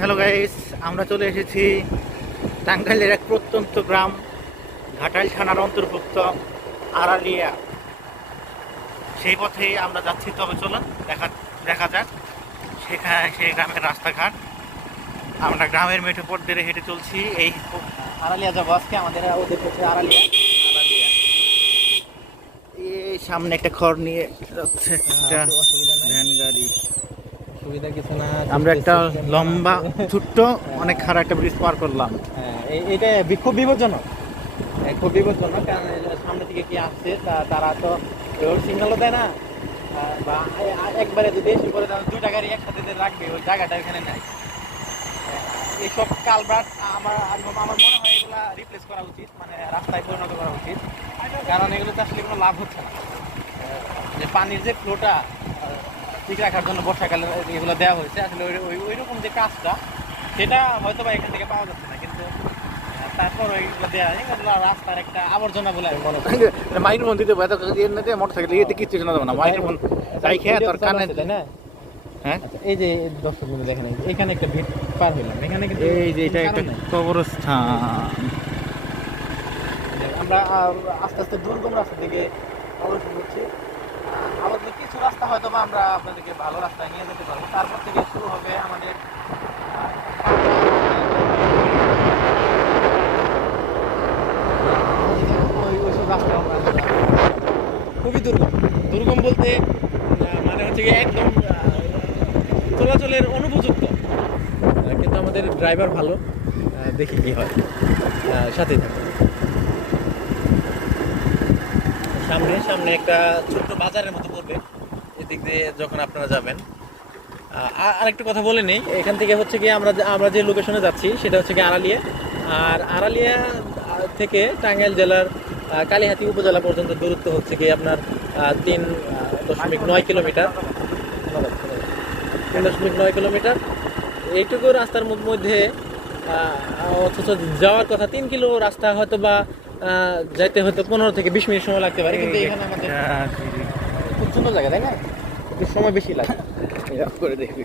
Hello guys, আমরা চলে এসেছি টাঙ্গাইলের এক প্রত্যন্ত গ্রাম ঘাটাইল থানার অন্তর্ভুক্ত আড়ালিয়া। সেই পথেই আমরা যাচ্ছি। তবে চলুন দেখা দেখা যাক সেই গ্রামের রাস্তাঘাট। আমরা গ্রামের মেঠো পথ ধরে হেঁটে চলছি। এই আড়ালিয়া যাবো আজকে। আমাদের ওদের হচ্ছে আড়ালিয়া। এই সামনে একটা খড় নিয়ে যাচ্ছে একটা ভ্যান গাড়ি। সুবিধা কিছু না, আমরা একটা লম্বা ছোট্ট অনেক খারাপ একটা ব্রিজ পার করলাম। হ্যাঁ, এটা খুব বিপজ্জনক। খুব বিপজ্জনক, কারণ সামনে থেকে কি আসছে তারা তো রোড সিগন্যালও দেয় না, বা একবারে যদি এসে করে দুইটা গাড়ি একসাথে রাখবে, ওই জায়গাটা এখানে নাই। এইসব কালভার্ট আমার মনে হয় এগুলা রিপ্লেস করা উচিত, মানে রাস্তায় পরিণত করা উচিত, কারণ এগুলোতে আসলে কোনো লাভ হচ্ছে না। যে পানির যে ফ্লোটা ঠিক রাখার জন্য বর্ষাকালে এগুলো দেওয়া হয়েছে, আসলে ওই রকম যে কাজটা সেটা হয়তো বা এখান থেকে পাওয়া যাচ্ছে না, কিন্তু তারপর ওইগুলো দেওয়া এগুলো রাস্তার একটা আবর্জনা বলে আমি মনে করি। মাইক্রোফোন দিতে মোটরসাইকেল ইয়েতে কিচ্ছু শোনা যাবে না। মাইক্রোফোন তাই খেয়ে তোর কানে। তাই না? হ্যাঁ, এই যে দর্শক বন্ধু দেখেন, এখানে একটা ভিড় পার হইলাম, এখানে কিন্তু এই যে এটা একটা কবরস্থান। আমরা আস্তে আস্তে দুর্গম রাস্তা থেকে অবশ্যই করছি। আমাদের কিছু রাস্তা হয়তো বা আমরা আপনাদেরকে ভালো রাস্তায় নিয়ে যেতে পারবো, তারপর থেকে শুরু হবে আমাদের ওইসব রাস্তা। খুবই দুর্গম। দুর্গম বলতে মানে হচ্ছে গিয়ে একদম চলাচলের অনুপযুক্ত, কিন্তু আমাদের ড্রাইভার ভালো। দেখি কি হয়, সাথেই থাকবে। সামনে একটা ছোট্ট বাজারের মতো পড়বে এদিক দিয়ে যখন আপনারা যাবেন। আরেকটা কথা বলে নেই, এখান থেকে হচ্ছে গিয়ে আমরা যে লোকেশনে যাচ্ছি সেটা হচ্ছে গিয়ে আড়ালিয়া। আর আড়ালিয়া থেকে টাঙ্গাইল জেলার কালিহাতী উপজেলা পর্যন্ত দূরত্ব হচ্ছে গিয়ে আপনার 3.9 কিলোমিটার। 3.9 কিলোমিটার এইটুকু রাস্তার মধ্যে, অথচ যাওয়ার কথা 3 কিলো রাস্তা হয়তো বা যাইতে হয়তো 15 থেকে 20 মিনিট সময় লাগতে পারে, কিন্তু এখানে আমাদের খুব সুন্দর জায়গা, তাই না? একটু সময় বেশি লাগে। করে দেখবি।